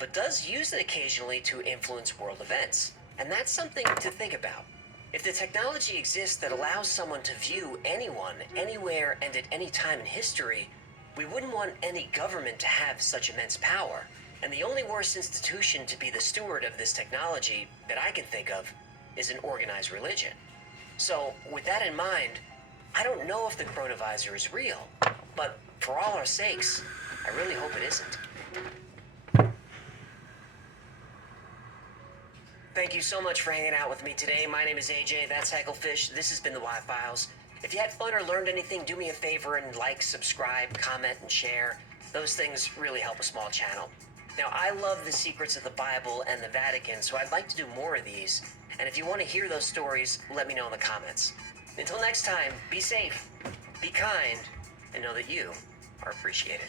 but does use it occasionally to influence world events. And that's something to think about. If the technology exists that allows someone to view anyone, anywhere, and at any time in history, we wouldn't want any government to have such immense power. And the only worse institution to be the steward of this technology that I can think of is an organized religion. So, with that in mind, I don't know if the chronovisor is real, but for all our sakes, I really hope it isn't. Thank you so much for hanging out with me today. My name is AJ, that's Hecklefish. This has been the Y-Files. If you had fun or learned anything, do me a favor and like, subscribe, comment, and share. Those things really help a small channel. Now, I love the secrets of the Bible and the Vatican, so I'd like to do more of these. And if you want to hear those stories, let me know in the comments. Until next time, be safe, be kind, and know that you are appreciated.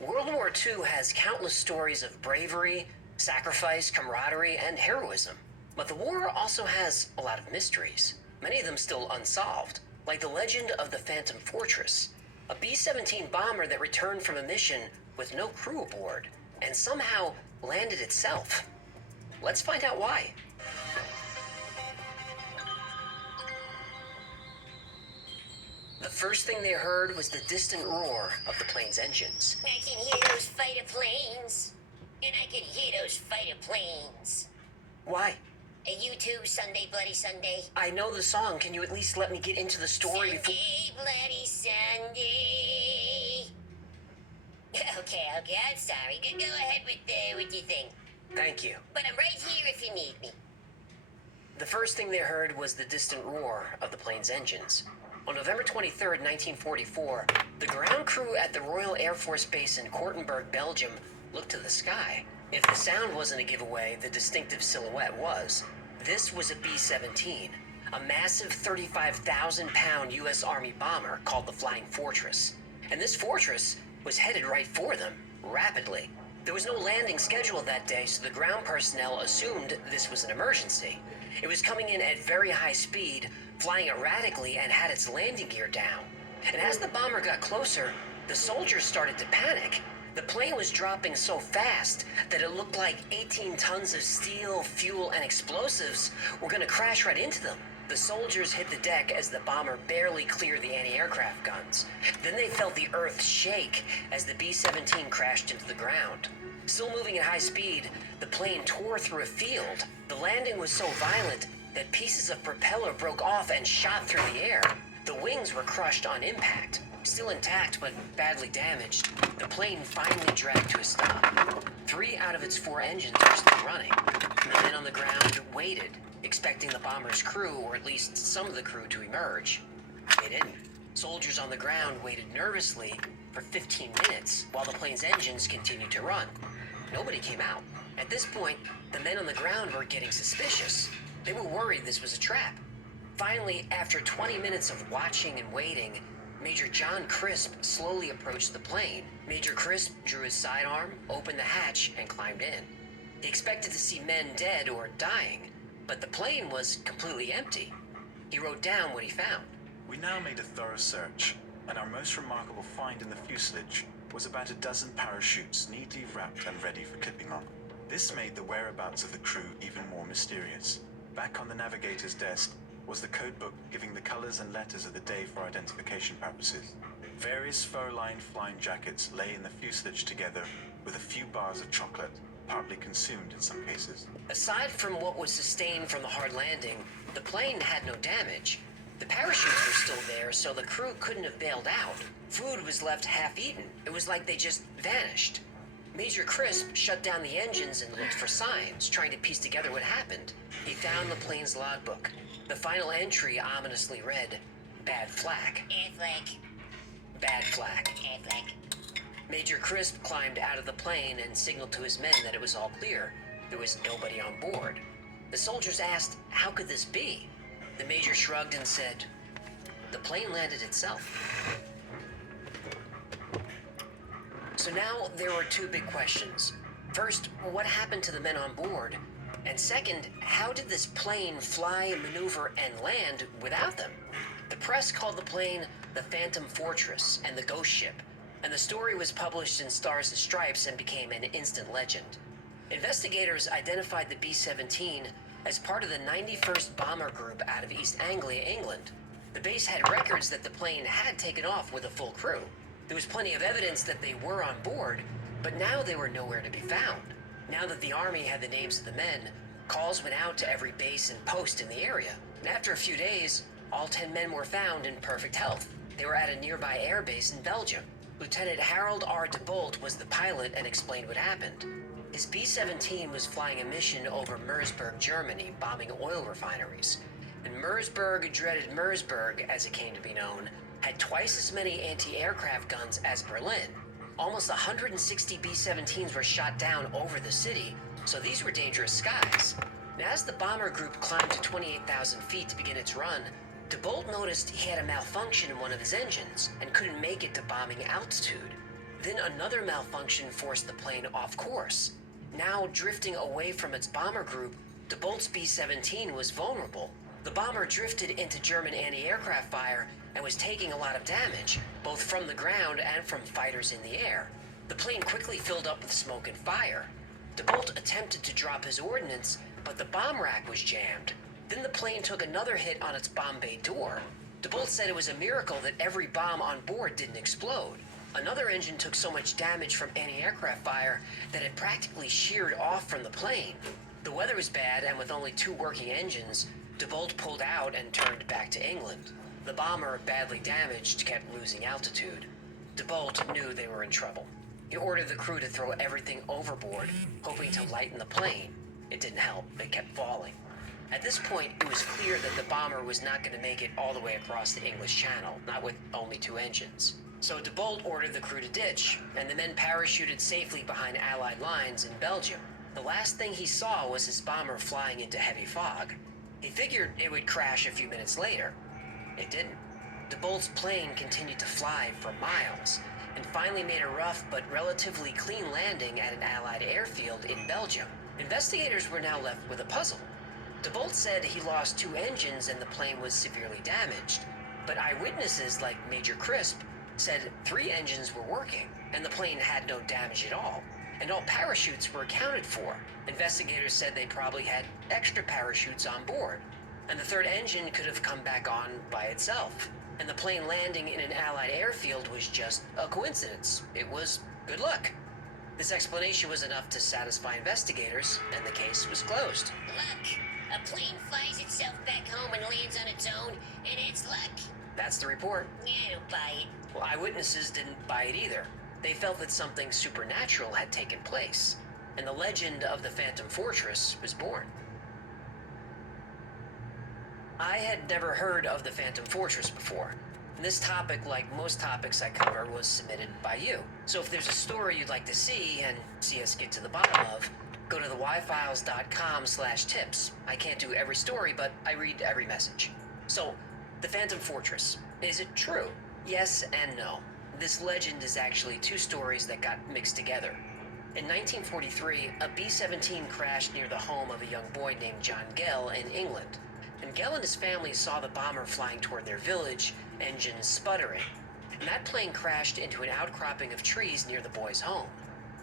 World War II has countless stories of bravery, sacrifice, camaraderie, and heroism. But the war also has a lot of mysteries, many of them still unsolved, like the legend of the Phantom Fortress, a B-17 bomber that returned from a mission with no crew aboard, and somehow landed itself. Let's find out why. The first thing they heard was the distant roar of the plane's engines. I can hear those fighter planes. And I can hear those fighter planes. Why? You too, Sunday Bloody Sunday. I know the song. Can you at least let me get into the story before... Sunday Bloody Sunday. Okay, I'm sorry. Go ahead with your thing. Thank you. But I'm right here if you need me. The first thing they heard was the distant roar of the plane's engines. On November 23rd, 1944, the ground crew at the Royal Air Force Base in Kortenberg, Belgium, looked to the sky. If the sound wasn't a giveaway, the distinctive silhouette was. This was a B-17, a massive 35,000-pound U.S. Army bomber called the Flying Fortress. And this fortress was headed right for them, rapidly. There was no landing scheduled that day, so the ground personnel assumed this was an emergency. It was coming in at very high speed, flying erratically, and had its landing gear down. And as the bomber got closer, the soldiers started to panic. The plane was dropping so fast that it looked like 18 tons of steel, fuel, and explosives were going to crash right into them. The soldiers hit the deck as the bomber barely cleared the anti-aircraft guns. Then they felt the earth shake as the B-17 crashed into the ground. Still moving at high speed, the plane tore through a field. The landing was so violent that pieces of propeller broke off and shot through the air. The wings were crushed on impact. Still intact, but badly damaged, the plane finally dragged to a stop. 3 out of its 4 engines were still running. The men on the ground waited, expecting the bomber's crew, or at least some of the crew, to emerge. They didn't. Soldiers on the ground waited nervously for 15 minutes while the plane's engines continued to run. Nobody came out. At this point, the men on the ground were getting suspicious. They were worried this was a trap. Finally, after 20 minutes of watching and waiting, Major John Crisp slowly approached the plane. Major Crisp drew his sidearm, opened the hatch, and climbed in. He expected to see men dead or dying, but the plane was completely empty. He wrote down what he found. We now made a thorough search, and our most remarkable find in the fuselage was about a dozen parachutes neatly wrapped and ready for clipping on. This made the whereabouts of the crew even more mysterious. Back on the navigator's desk was the code book giving the colors and letters of the day for identification purposes. Various fur-lined flying jackets lay in the fuselage together with a few bars of chocolate, partly consumed in some cases. Aside from what was sustained from the hard landing, the plane had no damage. The parachutes were still there, so the crew couldn't have bailed out. Food was left half-eaten. It was like they just vanished. Major Crisp shut down the engines and looked for signs, trying to piece together what happened. He found the plane's logbook. The final entry ominously read, "Bad flak." Bad flak. Bad flak. Bad flak. Major Crisp climbed out of the plane and signaled to his men that it was all clear. There was nobody on board. The soldiers asked, how could this be? The major shrugged and said, "The plane landed itself." So now there were two big questions. First, what happened to the men on board? And second, how did this plane fly, maneuver, and land without them? The press called the plane the Phantom Fortress and the Ghost Ship, and the story was published in Stars and Stripes and became an instant legend. Investigators identified the B-17 as part of the 91st Bomber Group out of East Anglia, England. The base had records that the plane had taken off with a full crew. There was plenty of evidence that they were on board, but now they were nowhere to be found. Now that the Army had the names of the men, calls went out to every base and post in the area. And after a few days, all 10 men were found in perfect health. They were at a nearby air base in Belgium. Lieutenant Harold R. DeBolt was the pilot and explained what happened. His B-17 was flying a mission over Mersburg, Germany, bombing oil refineries. And dreaded Mersburg, as it came to be known, had twice as many anti-aircraft guns as Berlin. Almost 160 B-17s were shot down over the city, so these were dangerous skies. And as the bomber group climbed to 28,000 feet to begin its run, DeBolt noticed he had a malfunction in one of his engines and couldn't make it to bombing altitude. Then another malfunction forced the plane off course. Now drifting away from its bomber group, DeBolt's B-17 was vulnerable. The bomber drifted into German anti-aircraft fire and was taking a lot of damage, both from the ground and from fighters in the air. The plane quickly filled up with smoke and fire. DeBolt attempted to drop his ordnance, but the bomb rack was jammed. Then the plane took another hit on its bomb bay door. DeBolt said it was a miracle that every bomb on board didn't explode. Another engine took so much damage from anti-aircraft fire that it practically sheared off from the plane. The weather was bad, and with only 2 working engines, DeBolt pulled out and turned back to England. The bomber, badly damaged, kept losing altitude. DeBolt knew they were in trouble. He ordered the crew to throw everything overboard, hoping to lighten the plane. It didn't help. It kept falling. At this point, it was clear that the bomber was not going to make it all the way across the English Channel, not with only 2 engines. So DeBolt ordered the crew to ditch, and the men parachuted safely behind Allied lines in Belgium. The last thing he saw was his bomber flying into heavy fog. He figured it would crash a few minutes later. It didn't. DeBolt's plane continued to fly for miles, and finally made a rough but relatively clean landing at an Allied airfield in Belgium. Investigators were now left with a puzzle. DeBolt said he lost 2 engines and the plane was severely damaged, but eyewitnesses like Major Crisp said 3 engines were working, and the plane had no damage at all, and all parachutes were accounted for. Investigators said they probably had extra parachutes on board, and the 3rd engine could have come back on by itself, and the plane landing in an Allied airfield was just a coincidence. It was good luck. This explanation was enough to satisfy investigators, and the case was closed. Luck. A plane flies itself back home and lands on its own, and it's luck. That's the report. I don't buy it. Well, eyewitnesses didn't buy it either. They felt that something supernatural had taken place, and the legend of the Phantom Fortress was born. I had never heard of the Phantom Fortress before. And this topic, like most topics I cover, was submitted by you. So if there's a story you'd like to see and see us get to the bottom of, go to theyfiles.com/tips. I can't do every story, but I read every message. So, the Phantom Fortress. Is it true? Yes and no. This legend is actually 2 stories that got mixed together. In 1943, a B-17 crashed near the home of a young boy named John Gell in England. And Gell and his family saw the bomber flying toward their village, engines sputtering. And that plane crashed into an outcropping of trees near the boy's home.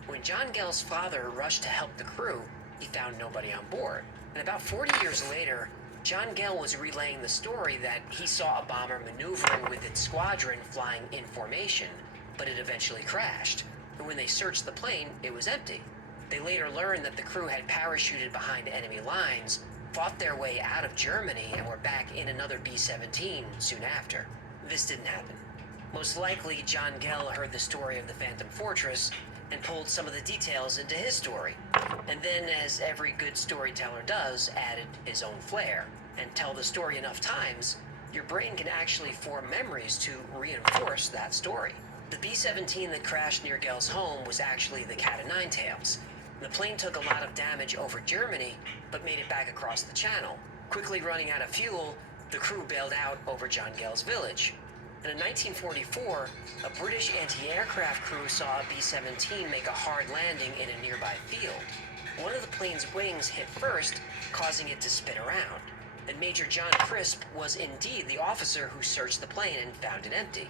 When John Gell's father rushed to help the crew, he found nobody on board. And about 40 years later, John Gell was relaying the story that he saw a bomber maneuvering with its squadron flying in formation, but it eventually crashed. And when they searched the plane, it was empty. They later learned that the crew had parachuted behind enemy lines, fought their way out of Germany, and were back in another B-17 soon after. This didn't happen. Most likely, John Gell heard the story of the Phantom Fortress and pulled some of the details into his story. And then, as every good storyteller does, added his own flair. And tell the story enough times, your brain can actually form memories to reinforce that story. The B-17 that crashed near Gell's home was actually the Cat o' Nine Tails. The plane took a lot of damage over Germany, but made it back across the channel. Quickly running out of fuel, The crew bailed out over John Gell's village. And in 1944, a British anti-aircraft crew saw a B-17 make a hard landing in a nearby field. One of the plane's wings hit first, causing it to spin around. And Major John Crisp was indeed the officer who searched the plane and found it empty.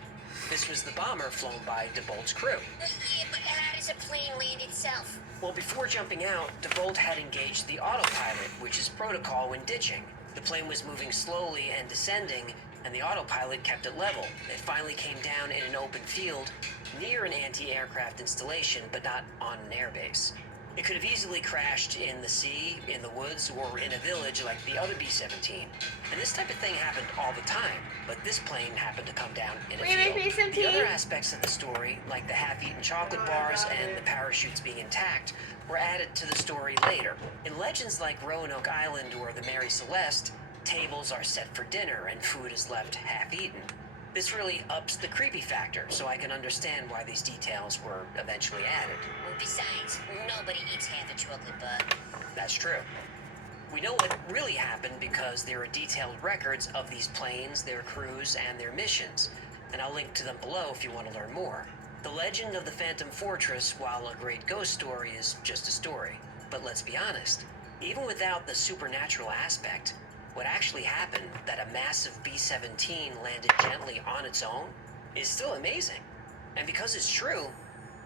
This was the bomber flown by DeBolt's crew. Yeah, but how does a plane land itself? Well, before jumping out, DeBolt had engaged the autopilot, which is protocol when ditching. The plane was moving slowly and descending, and the autopilot kept it level. It finally came down in an open field near an anti-aircraft installation, but not on an airbase. It could have easily crashed in the sea, in the woods, or in a village like the other B-17. And this type of thing happened all the time, but this plane happened to come down in a Really, field. B-17? The other aspects of the story, like the half-eaten chocolate bars and the parachutes being intact, were added to the story later. In legends like Roanoke Island or the Mary Celeste, tables are set for dinner and food is left half-eaten. This really ups the creepy factor, so I can understand why these details were eventually added. Besides, nobody eats half a chocolate bar. That's true. We know what really happened because there are detailed records of these planes, their crews, and their missions, and I'll link to them below if you want to learn more. The legend of the Phantom Fortress, while a great ghost story, is just a story. But let's be honest, even without the supernatural aspect, what actually happened, that a massive B-17 landed gently on its own, is still amazing. And because it's true,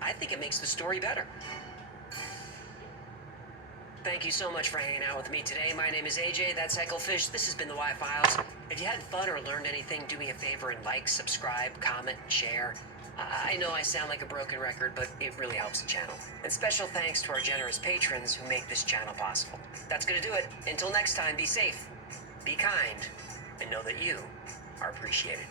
I think it makes the story better. Thank you so much for hanging out with me today. My name is AJ, that's Hecklefish. This has been the Y-Files. If you had fun or learned anything, do me a favor and like, subscribe, comment, and share. I know I sound like a broken record, but it really helps the channel. And special thanks to our generous patrons who make this channel possible. That's gonna do it. Until next time, be safe, be kind, and know that you are appreciated.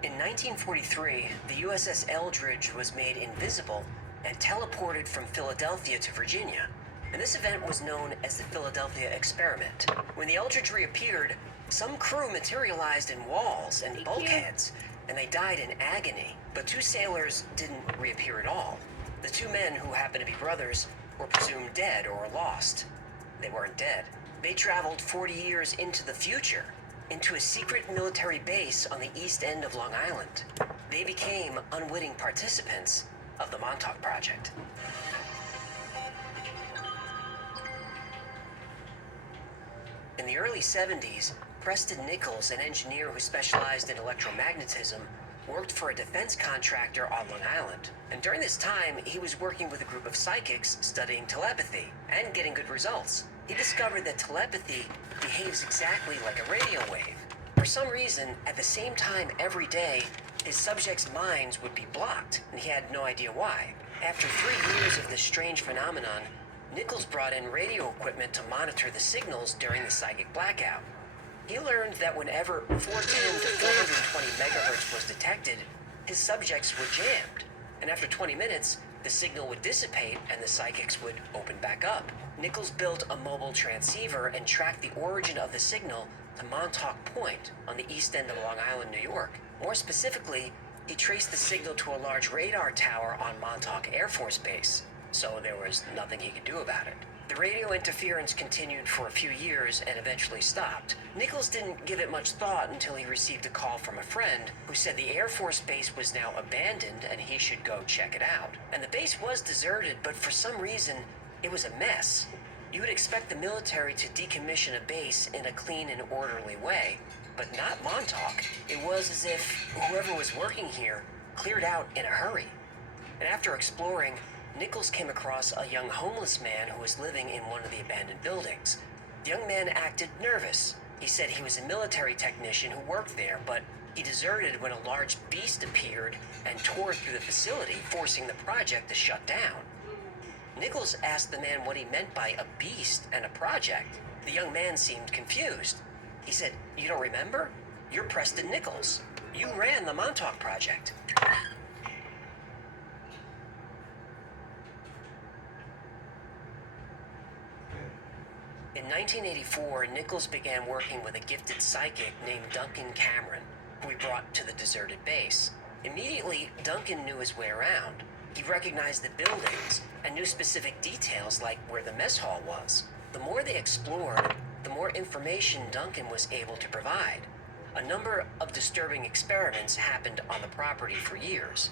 In 1943, the USS Eldridge was made invisible and teleported from Philadelphia to Virginia. And this event was known as the Philadelphia Experiment. When the Eldridge reappeared, some crew materialized in walls and bulkheads, and they died in agony. But two sailors didn't reappear at all. The two men, who happened to be brothers, were presumed dead or lost. They weren't dead. They traveled 40 years into the future, into a secret military base on the east end of Long Island. They became unwitting participants of the Montauk Project. In the early 70s, Preston Nichols, an engineer who specialized in electromagnetism, worked for a defense contractor on Long Island. And during this time, he was working with a group of psychics studying telepathy and getting good results. He discovered that telepathy behaves exactly like a radio wave. For some reason, at the same time every day, his subjects' minds would be blocked, and he had no idea why. After 3 years of this strange phenomenon, Nichols brought in radio equipment to monitor the signals during the psychic blackout. He learned that whenever 410 to 420 megahertz was detected, his subjects were jammed. And after 20 minutes, the signal would dissipate and the psychics would open back up. Nichols built a mobile transceiver and tracked the origin of the signal to Montauk Point on the east end of Long Island, New York. More specifically, he traced the signal to a large radar tower on Montauk Air Force Base, so there was nothing he could do about it. The radio interference continued for a few years and eventually stopped. Nichols didn't give it much thought until he received a call from a friend who said the Air Force Base was now abandoned and he should go check it out. And the base was deserted, but for some reason, it was a mess. You would expect the military to decommission a base in a clean and orderly way, but not Montauk. It was as if whoever was working here cleared out in a hurry. And after exploring, Nichols came across a young homeless man who was living in one of the abandoned buildings. The young man acted nervous. He said he was a military technician who worked there, but he deserted when a large beast appeared and tore through the facility, forcing the project to shut down. Nichols asked the man what he meant by a beast and a project. The young man seemed confused. He said, "You don't remember? You're Preston Nichols. You ran the Montauk Project." In 1984, Nichols began working with a gifted psychic named Duncan Cameron, who he brought to the deserted base. Immediately, Duncan knew his way around. He recognized the buildings and knew specific details like where the mess hall was. The more they explored, the more information Duncan was able to provide. A number of disturbing experiments happened on the property for years.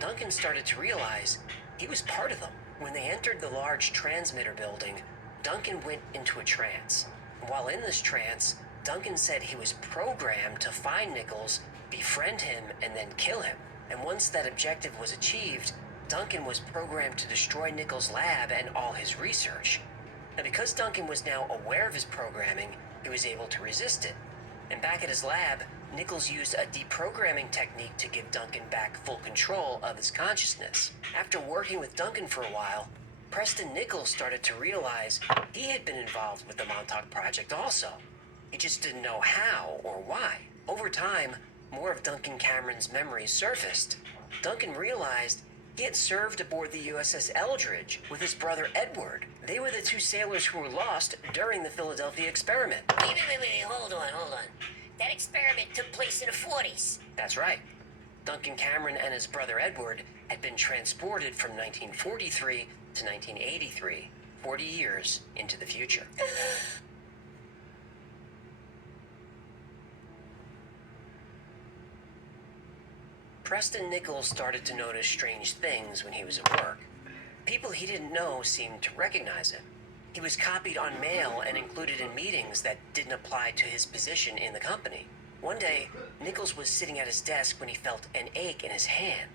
Duncan started to realize he was part of them. When they entered the large transmitter building, Duncan went into a trance. While in this trance, Duncan said he was programmed to find Nichols, befriend him, and then kill him. And once that objective was achieved, Duncan was programmed to destroy Nichols' lab and all his research. Now, because Duncan was now aware of his programming, he was able to resist it. And back at his lab, Nichols used a deprogramming technique to give Duncan back full control of his consciousness. After working with Duncan for a while, Preston Nichols started to realize he had been involved with the Montauk Project also. He just didn't know how or why. Over time, more of Duncan Cameron's memories surfaced. Duncan realized he had served aboard the USS Eldridge with his brother Edward. They were the two sailors who were lost during the Philadelphia experiment. Wait, hold on. That experiment took place in the 40s. That's right. Duncan Cameron and his brother Edward had been transported from 1943 to 1983, 40 years into the future. Preston Nichols started to notice strange things when he was at work. People he didn't know seemed to recognize him. He was copied on mail and included in meetings that didn't apply to his position in the company. One day, Nichols was sitting at his desk when he felt an ache in his hand.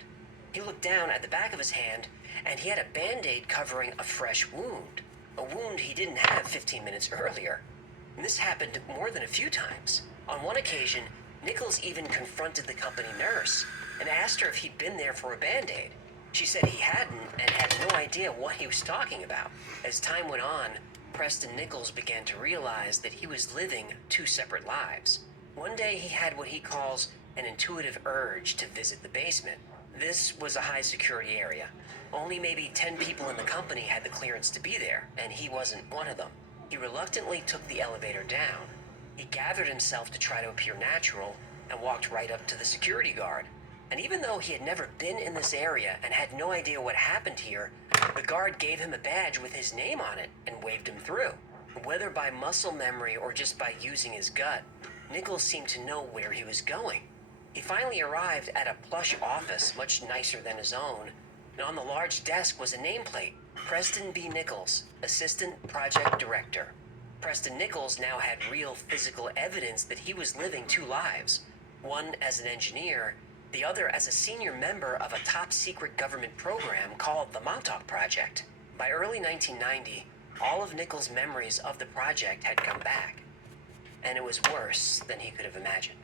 He looked down at the back of his hand, and he had a Band-Aid covering a fresh wound. A wound he didn't have 15 minutes earlier. And this happened more than a few times. On one occasion, Nichols even confronted the company nurse and asked her if he'd been there for a Band-Aid. She said he hadn't and had no idea what he was talking about. As time went on, Preston Nichols began to realize that he was living two separate lives. One day he had what he calls an intuitive urge to visit the basement. This was a high security area. Only maybe 10 people in the company had the clearance to be there, and he wasn't one of them. He reluctantly took the elevator down. He gathered himself to try to appear natural and walked right up to the security guard. And even though he had never been in this area and had no idea what happened here, the guard gave him a badge with his name on it and waved him through. Whether by muscle memory or just by using his gut, Nichols seemed to know where he was going. He finally arrived at a plush office, much nicer than his own, and on the large desk was a nameplate, Preston B. Nichols, Assistant Project Director. Preston Nichols now had real physical evidence that he was living two lives, one as an engineer, the other as a senior member of a top-secret government program called the Montauk Project. By early 1990, all of Nichols' memories of the project had come back, and it was worse than he could have imagined.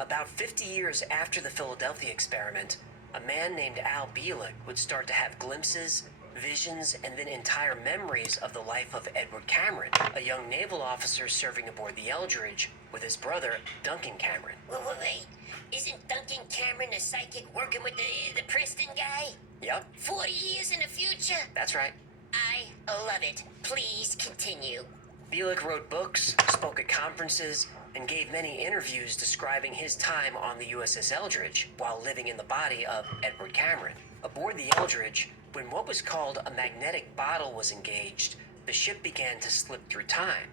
About 50 years after the Philadelphia experiment, a man named Al Bielek would start to have glimpses, visions, and then entire memories of the life of Edward Cameron, a young naval officer serving aboard the Eldridge with his brother, Duncan Cameron. Wait. Isn't Duncan Cameron the psychic working with the Preston guy? Yep, 40 years in the future? that's right. I love it. Please continue. Bielek wrote books, spoke at conferences, and gave many interviews describing his time on the USS Eldridge while living in the body of Edward Cameron. Aboard the Eldridge, when what was called a magnetic bottle was engaged, the ship began to slip through time.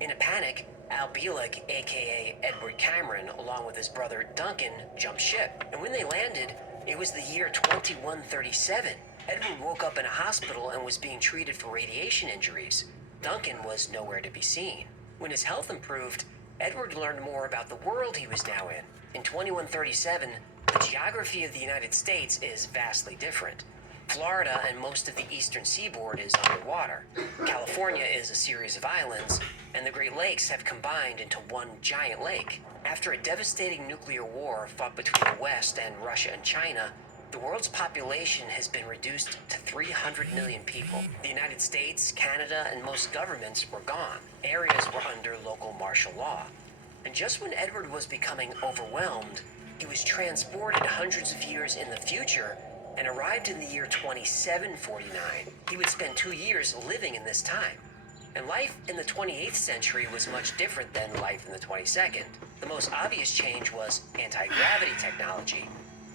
In a panic, Al Bielek, aka Edward Cameron, along with his brother Duncan, jumped ship. And when they landed, it was the year 2137. Edward woke up in a hospital and was being treated for radiation injuries. Duncan was nowhere to be seen. When his health improved, Edward learned more about the world he was now in. In 2137, the geography of the United States is vastly different. Florida and most of the eastern seaboard is underwater. California is a series of islands, and the Great Lakes have combined into one giant lake. After a devastating nuclear war fought between the West and Russia and China, the world's population has been reduced to 300 million people. The United States, Canada, and most governments were gone. Areas were under local martial law. And just when Edward was becoming overwhelmed, He was transported hundreds of years in the future and arrived in the year 2749. He would spend 2 years living in this time. And life in the 28th century was much different than life in the 22nd. The most obvious change was anti-gravity technology.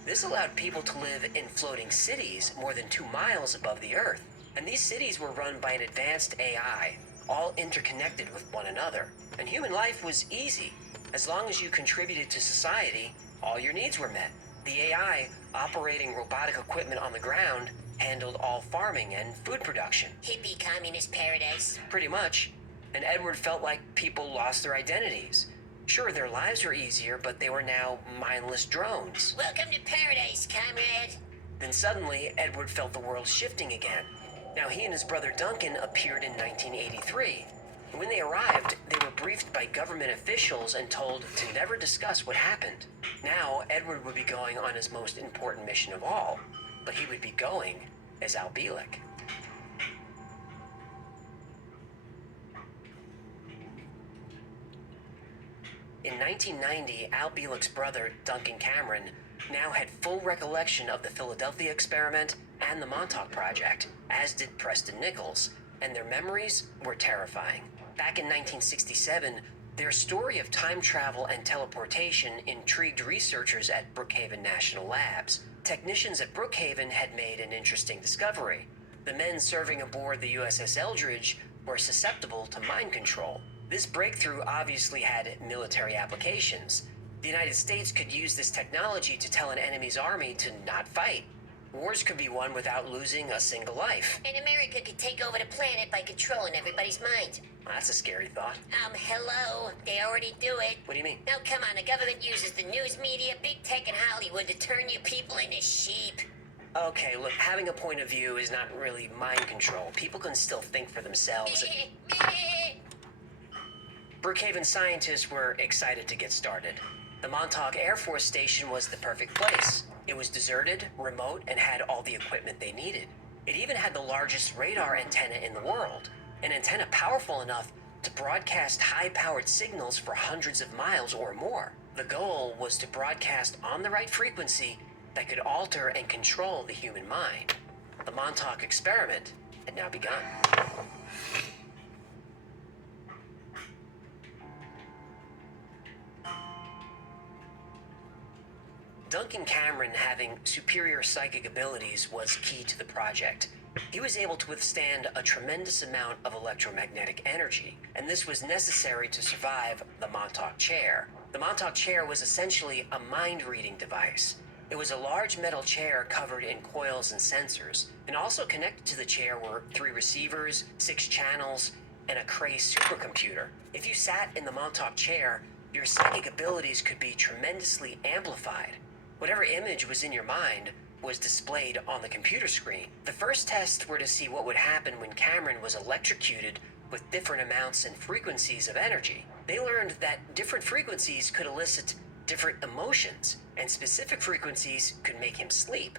This allowed people to live in floating cities more than 2 miles above the Earth. And these cities were run by an advanced AI, all interconnected with one another. And human life was easy. As long as you contributed to society, all your needs were met. The AI, operating robotic equipment on the ground, handled all farming and food production. Hippie communist paradise. Pretty much. And Edward felt like people lost their identities. Sure, their lives were easier, but they were now mindless drones. Welcome to paradise, comrade. Then suddenly, Edward felt the world shifting again. Now he and his brother Duncan appeared in 1983. When they arrived, they were briefed by government officials and told to never discuss what happened. Now, Edward would be going on his most important mission of all, but he would be going as Al Bielek. In 1990, Al Bielek's brother, Duncan Cameron, now had full recollection of the Philadelphia experiment and the Montauk Project, as did Preston Nichols, and their memories were terrifying. Back in 1967, their story of time travel and teleportation intrigued researchers at Brookhaven National Labs. Technicians at Brookhaven had made an interesting discovery. The men serving aboard the USS Eldridge were susceptible to mind control. This breakthrough obviously had military applications. The United States could use this technology to tell an enemy's army to not fight. Wars could be won without losing a single life. And America could take over the planet by controlling everybody's mind. That's a scary thought. Hello. They already do it. What do you mean? Now, come on. The government uses the news media, big tech, and Hollywood to turn you people into sheep. Okay, look, having a point of view is not really mind control. People can still think for themselves. Brookhaven scientists were excited to get started. The Montauk Air Force Station was the perfect place. It was deserted, remote, and had all the equipment they needed. It even had the largest radar antenna in the world, an antenna powerful enough to broadcast high-powered signals for hundreds of miles or more. The goal was to broadcast on the right frequency that could alter and control the human mind. The Montauk experiment had now begun. Duncan Cameron having superior psychic abilities was key to the project. He was able to withstand a tremendous amount of electromagnetic energy, and this was necessary to survive the Montauk chair. The Montauk chair was essentially a mind-reading device. It was a large metal chair covered in coils and sensors, and also connected to the chair were 3 receivers, 6 channels, and a Cray supercomputer. If you sat in the Montauk chair, your psychic abilities could be tremendously amplified. Whatever image was in your mind was displayed on the computer screen. The first tests were to see what would happen when Cameron was electrocuted with different amounts and frequencies of energy. They learned that different frequencies could elicit different emotions, and specific frequencies could make him sleep.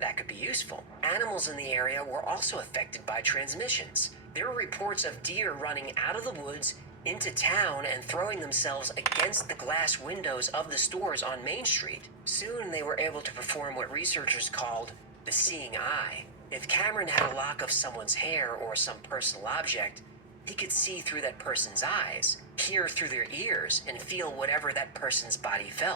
That could be useful. Animals in the area were also affected by transmissions. There were reports of deer running out of the woods into town and throwing themselves against the glass windows of the stores on Main Street. Soon they were able to perform what researchers called the seeing eye. If Cameron had a lock of someone's hair or some personal object, he could see through that person's eyes, hear through their ears, and feel whatever that person's body felt.